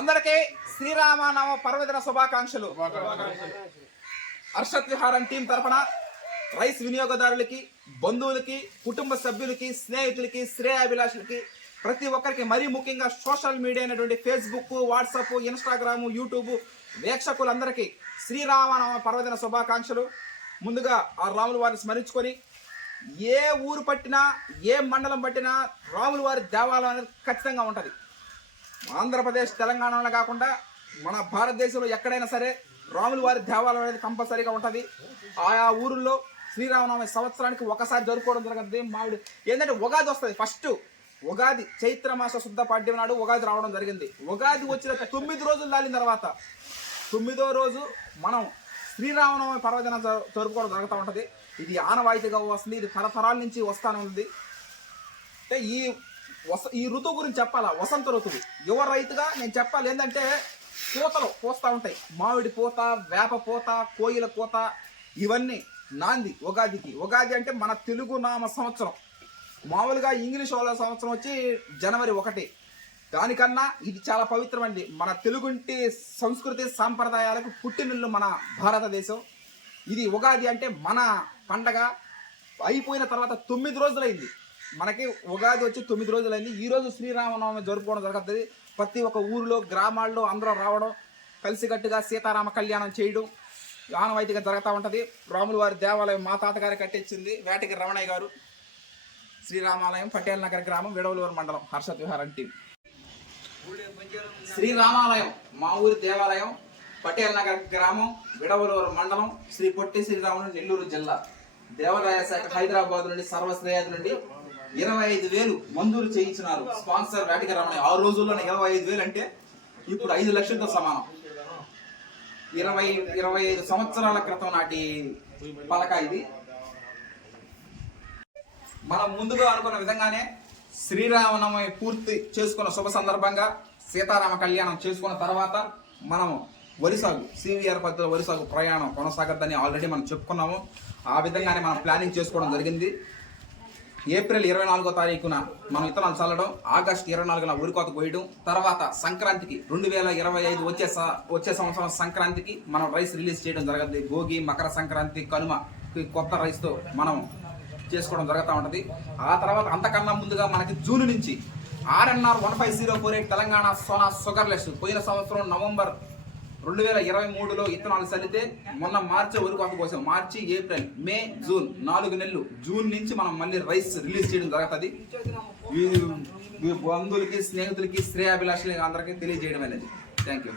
అందరికీ శ్రీరామనామ పర్వదిన శుభాకాంక్షలు. హర్షత్ విహారం టీం తరఫున రైస్ వినియోగదారులకి, బంధువులకి, కుటుంబ సభ్యులకి, స్నేహితులకి, శ్రేయాభిలాషులకి, ప్రతి ఒక్కరికి, మరీ ముఖ్యంగా సోషల్ మీడియా అయినటువంటి ఫేస్బుక్, వాట్సాప్, ఇన్స్టాగ్రామ్, యూట్యూబ్ వీక్షకులందరికీ శ్రీరామనామ పర్వదిన శుభాకాంక్షలు. ముందుగా ఆ రాముల వారిని స్మరించుకొని, ఏ ఊరు పట్టినా, ఏ మండలం పట్టినా రాముల వారి దేవాలయం అనేది ఖచ్చితంగా ఉంటుంది. ఆంధ్రప్రదేశ్, తెలంగాణలో కాకుండా మన భారతదేశంలో ఎక్కడైనా సరే రాముల వారి దేవాలయం అనేది కంపల్సరీగా ఉంటుంది. ఆయా ఊరుల్లో శ్రీరామనవమి సంవత్సరానికి ఒకసారి జరుపుకోవడం జరుగుతుంది. మామిడి ఏంటంటే ఉగాది వస్తుంది. ఫస్ట్ ఉగాది చైత్ర మాస శుద్ధ పాడ్యం నాడు ఉగాది రావడం జరిగింది. ఉగాది వచ్చిన 9 రోజులు దాలిన తర్వాత 9వ రోజు మనం శ్రీరామనవమి పర్వదిన జరుపుకోవడం జరుగుతూ ఉంటుంది. ఇది ఆనవాయితీగా వస్తుంది. ఇది తరతరాల నుంచి వస్తానే ఉంది. అంటే ఈ ఋతువు గురించి చెప్పాలా, వసంత ఋతువు. యువ రైతుగా నేను చెప్పాలి ఏంటంటే, పూతలు పోస్తూ ఉంటాయి. మామిడి పూత, వేప పూత, కోయిల పూత, ఇవన్నీ నాంది ఉగాదికి. ఉగాది అంటే మన తెలుగు నామ సంవత్సరం. మామూలుగా ఇంగ్లీష్ వాళ్ళ సంవత్సరం వచ్చి జనవరి 1. దానికన్నా ఇది చాలా పవిత్రమైనది. మన తెలుగుంటి సంస్కృతి సాంప్రదాయాలకు పుట్టినిల్లు మన భారతదేశం. ఇది ఉగాది అంటే మన పండగ. అయిపోయిన తర్వాత 9 రోజులైంది. మనకి ఉగాది వచ్చి 9 రోజులైంది. ఈరోజు శ్రీరామనవమి జరుపుకోవడం జరుగుతుంది. ప్రతి ఒక్క ఊరిలో, గ్రామాల్లో అందరూ రావడం, కలిసికట్టుగా సీతారామ కళ్యాణం చేయడం ఆనవాయితీగా జరుగుతూ ఉంటుంది. రాముల వారి దేవాలయం మా తాతగారి కట్టించింది, వేటకి రమణయ్య గారు. శ్రీరామాలయం, పటేల్ నగర్ గ్రామం, విడవలూరు మండలం, హర్షత్ విహారం టీం. శ్రీరామాలయం మా ఊరి దేవాలయం, పటేల్ నగర్ గ్రామం, విడవలూరు మండలం, శ్రీ పొట్టి శ్రీరాములు, నెల్లూరు జిల్లా. దేవాదాయ శాఖ హైదరాబాద్ నుండి సర్వశ్రేయాది నుండి 25,000 మంజూరు చేయించినారు. స్పాన్సర్ వేటకి రమణయ్య. 6 రోజుల్లోనే 25,000 అంటే ఇప్పుడు 5 లక్షలతో సమానం. 25 సంవత్సరాల క్రితం నాటి పలక ఇది. మనం ముందుగా అనుకున్న విధంగానే శ్రీరామనవమి పూర్తి చేసుకున్న శుభ సందర్భంగా సీతారామ కళ్యాణం చేసుకున్న తర్వాత మనం వరిసాగు, సివిఆర్ పద్ధతిలో వరిసాగు ప్రయాణం కొనసాగద్దని ఆల్రెడీ మనం చెప్పుకున్నాము. ఆ విధంగానే మనం ప్లానింగ్ చేసుకోవడం జరిగింది. ఏప్రిల్ 24వ తారీఖున మనం విత్తనాలు చల్లడం, ఆగస్టు 24న ఉరికోత కోయడం, తర్వాత సంక్రాంతికి 2025 వచ్చే సంవత్సరం సంక్రాంతికి మనం రైస్ రిలీజ్ చేయడం జరుగుతుంది. భోగి, మకర సంక్రాంతి, కనుమ కొత్త రైస్తో మనం చేసుకోవడం జరుగుతూ ఉంటుంది. ఆ తర్వాత అంతకన్నా ముందుగా మనకి జూన్ నుంచి RNR 15048 తెలంగాణ సోనా షుగర్లెస్ పోయిన సంవత్సరం నవంబర్ 2023లో ఇత్తనాలు చల్లితే మొన్న మార్చి వరకు కోసం మార్చి, ఏప్రిల్, మే, జూన్ 4 నెలలు. జూన్ నుంచి మనం మళ్ళీ రైస్ రిలీజ్ చేయడం జరుగుతుంది. బంధువులకి, స్నేహితులకి, శ్రేయాభిలాషులకి అందరికీ తెలియజేయడం అనేది. Thank you.